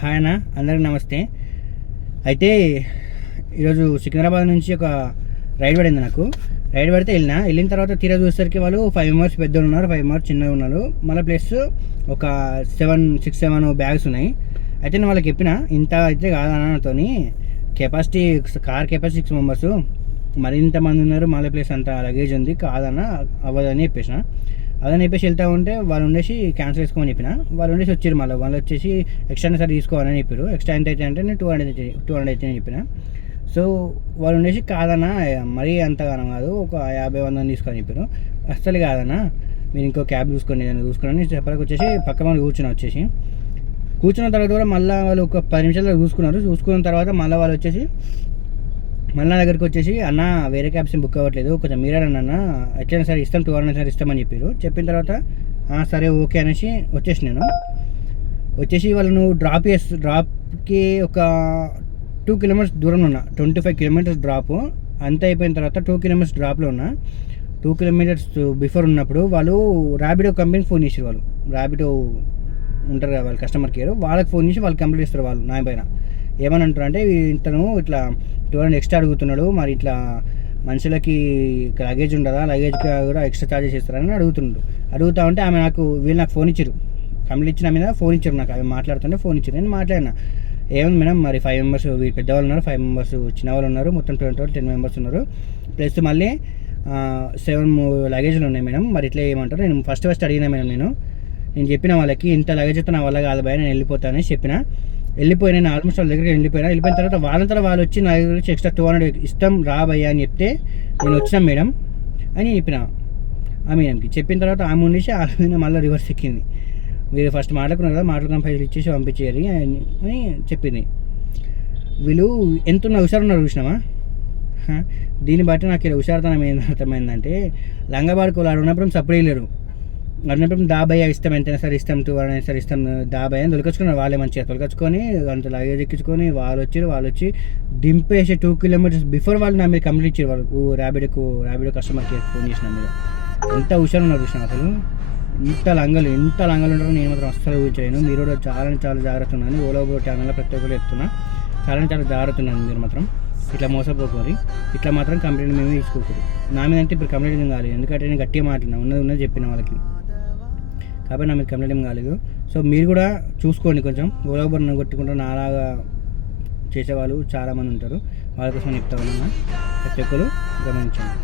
Hi అన్న, అందరికి నమస్తే. అయితే ఈరోజు సికింద్రాబాద్ నుంచి ఒక రైడ్ పడింది నాకు. రైడ్ పడితే వెళ్ళిన తర్వాత తీరా చూసేసరికి వాళ్ళు 5 మెంబర్స్ పెద్దలు ఉన్నారు, 5 మెంబర్స్ చిన్నగా ఉన్నారు. మళ్ళీ ప్లస్ ఒక 6-7 బ్యాగ్స్ ఉన్నాయి. అయితే నేను వాళ్ళకి చెప్పిన ఇంత అయితే కాదన్నతో కెపాసిటీ, కార్ కెపాసిటీ 6 మెంబర్స్, మరి ఇంతమంది ఉన్నారు, మళ్ళీ ప్లస్ అంత లగేజ్ ఉంది, కాదన్న అవ్వదని చెప్పేసిన. అదని చెప్పేసి వెళ్తూ ఉంటే వాళ్ళు ఉండేసి క్యాన్సిల్ చేసుకోమని చెప్పిన. వాళ్ళు ఉండేసి వచ్చారు. మళ్ళీ వాళ్ళు వచ్చేసి ఎక్స్ట్రా సరే తీసుకోవాలని చెప్పారు. ఎక్స్ట్రా ఎంత అయితే అంటే నేను 200 అయితే అని చెప్పిన. సో వాళ్ళు ఉండేసి కాదన్నా మరీ అంతగానం కాదు, ఒక 50-100 తీసుకొని చెప్పారు. అస్సలు కాదన్నా, మీరు ఇంకో క్యాబ్ చూసుకోండి, ఏదైనా చూసుకోండి చెప్పడానికి వచ్చేసి పక్క వాళ్ళు కూర్చున్న తర్వాత కూడా మళ్ళీ వాళ్ళు ఒక 10 నిమిషాలు చూసుకున్న తర్వాత మళ్ళీ వాళ్ళు వచ్చేసి మళ్ళీ నా దగ్గరికి వచ్చేసి అన్న వేరే క్యాబ్స్ బుక్ అవ్వట్లేదు, కొంచెం మీరే అన్న ఎట్లయినా సరే ఇస్తాం, 200 సరే ఇస్తామని చెప్పారు. చెప్పిన తర్వాత సరే ఓకే అనేసి నేను వచ్చేసి వాళ్ళను డ్రాప్కి ఒక 2 కిలోమీటర్స్ దూరంలో ఉన్నా, 25 కిలోమీటర్స్ డ్రాప్ అంతా అయిపోయిన తర్వాత 2 కిలోమీటర్స్ డ్రాప్లో ఉన్నా. 2 కిలోమీటర్స్ బిఫోర్ ఉన్నప్పుడు వాళ్ళు ర్యాపిడో కంపెనీకి ఫోన్ చేసారు. వాళ్ళు ర్యాపిడో ఉంటారు కదా వాళ్ళు కస్టమర్ కేర్, వాళ్ళకి ఫోన్ చేసి వాళ్ళు కంప్లీట్ ఇస్తారు. వాళ్ళు నా పైన ఏమని అంటారు అంటే, ఇతను ఇట్లా 200 ఎక్స్ట్రా అడుగుతున్నాడు, మరి ఇట్లా మనుషులకి లగేజ్ ఉండదా, లగేజ్కి కూడా ఎక్స్ట్రా ఛార్జెస్ ఇస్తారని అడుగుతా ఉంటే వీళ్ళు నాకు ఫోన్ ఇచ్చారు. కంప్లీట్ ఇచ్చిన మీద ఫోన్ ఇచ్చారు నాకు. అవి మాట్లాడుతుంటే ఫోన్ ఇచ్చారు. నేను మాట్లాడినా, ఏముంది మేడం, మరి 5 మెంబర్స్ పెద్దవాళ్ళు ఉన్నారు, 5 మెంబర్స్ చిన్నవాళ్ళు ఉన్నారు, మొత్తం 10 మెంబర్స్ ఉన్నారు, ప్లస్ మళ్ళీ 7 లగేజ్లు ఉన్నాయి మేడం, మరి ఇట్లా ఏమంటారు. నేను ఫస్ట్ అడిగినా మేడం, నేను చెప్పిన వాళ్ళకి ఇంత లగేజ్ అయితే నా వల్ల కాదు భయ, నేను వెళ్ళిపోతానని చెప్పిన. నేను ఆల్మోస్ట్ వాళ్ళ దగ్గరికి వెళ్ళిపోయిన తర్వాత వాళ్ళు వచ్చి నా దగ్గర వచ్చి ఎక్స్ట్రా 200 ఇస్తాం రా భయ్యా అని చెప్తే నేను వచ్చినాం మేడం అని చెప్పిన. ఆమెకి చెప్పిన తర్వాత ఆమె ఉండేసి ఆమె మళ్ళీ రివర్స్ ఎక్కింది. మీరు ఫస్ట్ మాట్లాడుకున్నారు కదా, మాట్లాడుకున్న పైసలు ఇచ్చేసి పంపించేయాలి అని చెప్పింది. వీళ్ళు ఎంత హుషారున్నారు చూసినామా. దీన్ని బట్టి నాకు ఇలా హుషారుతనం అర్థమైందంటే, లంగబాడుకోవాలి ఆడున్నప్పుడు సప్పుడు లేరు, అన్నప్పుడు దాబయ్య ఇస్తాం, ఎంతైనా సరే ఇస్తాం, 200 సరే ఇస్తాం దాబయ్య అని తొలకొచ్చుకున్నారు. వాళ్ళే మంచిగా తొలకొచ్చుకొని అంత లగేజ్ ఎక్కించుకొని వాళ్ళు వచ్చి దింపేసి 2 కిలోమీటర్స్ బిఫోర్ వాళ్ళు నా మీద కంప్లీట్ ఇచ్చారు. వాళ్ళు ర్యాపిడో కస్టమర్ కేర్ ఫోన్ చేసిన మీద ఎంత హుషారు ఉన్నారు చూసిన. అసలు ఎంత లంగలు ఉంటారో నేను మాత్రం అస్సలు ఊహించలేను. మీరు కూడా చాలా జాగ్రత్త ఉన్నాను. ఓలా ఛానల్లో ప్రతి ఒక్కరు చెప్తున్నా, చాలా జాగ్రత్త ఉన్నాను. మీరు మాత్రం ఇట్లా మోసపోకూరి, ఇట్లా మాత్రం కంప్లైంట్ మేము తీసుకోకూడదు. నా మీద అంటే ఇప్పుడు కంప్లైంట్ ఏం కాలేదు, ఎందుకంటే నేను గట్టిగా మాట్లాడినా, ఉన్నది చెప్పిన వాళ్ళకి, కాబట్టి నా మీద కంప్లైంట్ ఏం కాలేదు. సో మీరు కూడా చూసుకోండి, కొంచెం ఓలా ఊబర్ని కొట్టుకుంటూ నాలాగా చేసేవాళ్ళు చాలామంది ఉంటారు. వాళ్ళ కోసం చెప్తా ఉన్నా, ప్రతి ఒక్కరు గమనించండి.